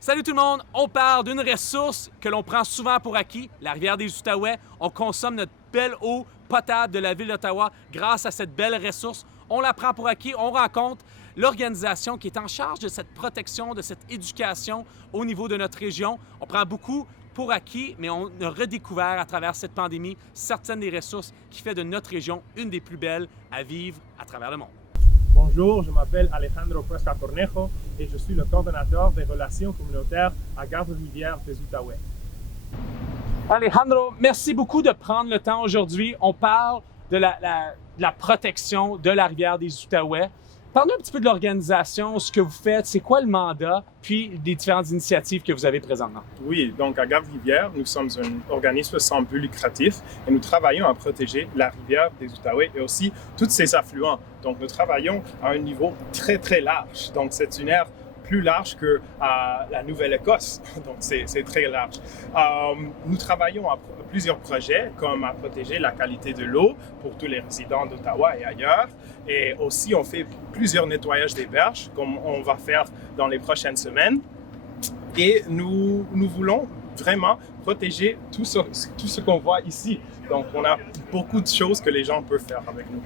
Salut tout le monde! On parle d'une ressource que l'on prend souvent pour acquis, la rivière des Outaouais. On consomme notre belle eau potable de la ville d'Ottawa grâce à cette belle ressource. On la prend pour acquis, on rencontre l'organisation qui est en charge de cette protection, de cette éducation au niveau de notre région. On prend beaucoup pour acquis, mais on a redécouvert à travers cette pandémie certaines des ressources qui font de notre région une des plus belles à vivre à travers le monde. Bonjour, je m'appelle Alejandro Cuesta Cornejo et je suis le coordonnateur des relations communautaires à Garde-Rivière des Outaouais. Alejandro, merci beaucoup de prendre le temps aujourd'hui. On parle de la protection de la rivière des Outaouais. Parle-nous un petit peu de l'organisation, ce que vous faites, c'est quoi le mandat, puis des différentes initiatives que vous avez présentement. Oui, donc à Garde-Rivière, nous sommes un organisme sans but lucratif et nous travaillons à protéger la rivière des Outaouais et aussi tous ses affluents. Donc nous travaillons à un niveau très très large. Donc c'est une aire plus large que la Nouvelle-Écosse, donc c'est très large. Nous travaillons à plusieurs projets, comme à protéger la qualité de l'eau pour tous les résidents d'Ottawa et ailleurs. Et aussi, on fait plusieurs nettoyages des berges, comme on va faire dans les prochaines semaines. Et nous voulons vraiment protéger tout ce qu'on voit ici. Donc, on a beaucoup de choses que les gens peuvent faire avec nous.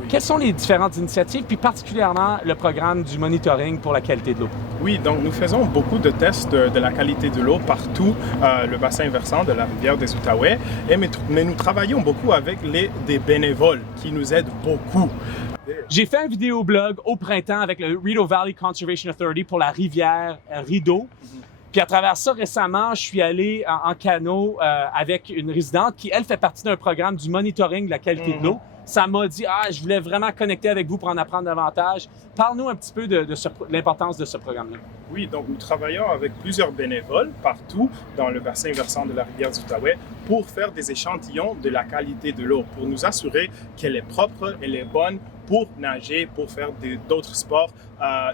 Oui. Quelles sont les différentes initiatives, puis particulièrement le programme du monitoring pour la qualité de l'eau? Oui, donc nous faisons beaucoup de tests de la qualité de l'eau partout le bassin versant de la rivière des Outaouais, mais nous travaillons beaucoup avec des bénévoles qui nous aident beaucoup. J'ai fait un vidéoblog au printemps avec le Rideau Valley Conservation Authority pour la rivière Rideau. Puis à travers ça, récemment, je suis allé en canot avec une résidente qui, elle, fait partie d'un programme du monitoring de la qualité de l'eau. Ça m'a dit, je voulais vraiment connecter avec vous pour en apprendre davantage. Parle-nous un petit peu de l'importance de ce programme-là. Oui, donc nous travaillons avec plusieurs bénévoles partout dans le bassin versant de la rivière des Outaouais pour faire des échantillons de la qualité de l'eau, pour nous assurer qu'elle est propre, elle est bonne pour nager, pour faire d'autres sports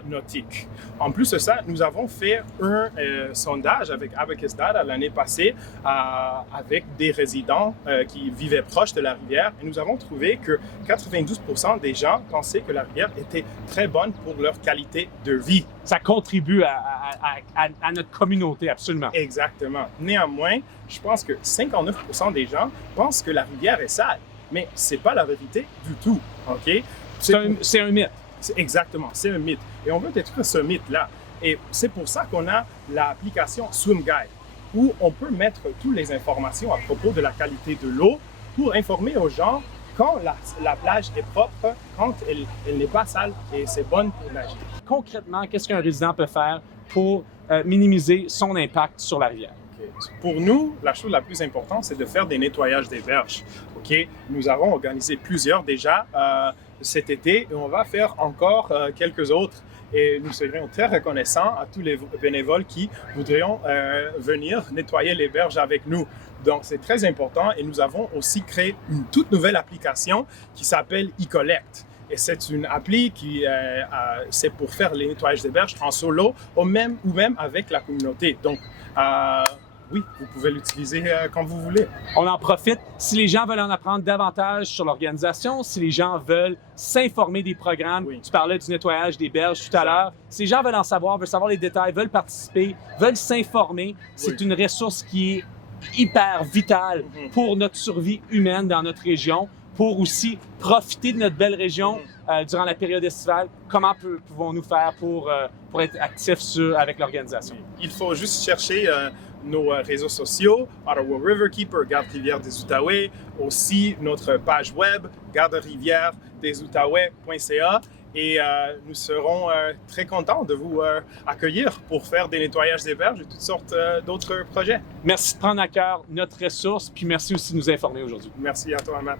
nautiques. En plus de ça, nous avons fait un sondage avec Abacus Data l'année passée avec des résidents qui vivaient proches de la rivière et nous avons trouvé que 92% des gens pensaient que la rivière était très bonne pour leur qualité de vie. Ça contribue à notre communauté, absolument. Exactement. Néanmoins, je pense que 59% des gens pensent que la rivière est sale, mais c'est pas la vérité du tout, OK? C'est un mythe. Exactement, c'est un mythe. Et on veut détruire ce mythe-là. Et c'est pour ça qu'on a l'application Swim Guide, où on peut mettre toutes les informations à propos de la qualité de l'eau pour informer aux gens quand la plage est propre, quand elle n'est pas sale et c'est bonne pour nager. Concrètement, qu'est-ce qu'un résident peut faire pour minimiser son impact sur la rivière? Pour nous, la chose la plus importante, c'est de faire des nettoyages des berges. Okay? Nous avons organisé plusieurs déjà cet été et on va faire encore quelques autres. Et nous serions très reconnaissants à tous les bénévoles qui voudraient venir nettoyer les berges avec nous. Donc, c'est très important et nous avons aussi créé une toute nouvelle application qui s'appelle eCollect. Et c'est une appli qui c'est pour faire les nettoyages des berges en solo ou même avec la communauté. Donc, oui, vous pouvez l'utiliser quand vous voulez. On en profite. Si les gens veulent en apprendre davantage sur l'organisation, si les gens veulent s'informer des programmes, tu parlais du nettoyage des berges tout à l'heure, si les gens veulent en savoir, veulent savoir les détails, veulent participer, veulent s'informer, c'est une ressource qui est hyper vitale pour notre survie humaine dans notre région, pour aussi profiter de notre belle région durant la période estivale. Comment pouvons-nous faire pour être actifs avec l'organisation? Il faut juste chercher nos réseaux sociaux, Ottawa Riverkeeper, Garde-Rivière des Outaouais, aussi notre page web, garde-rivière-des-Outaouais.ca et nous serons très contents de vous accueillir pour faire des nettoyages des berges et toutes sortes d'autres projets. Merci de prendre à cœur notre ressource, puis merci aussi de nous informer aujourd'hui. Merci à toi, Matt.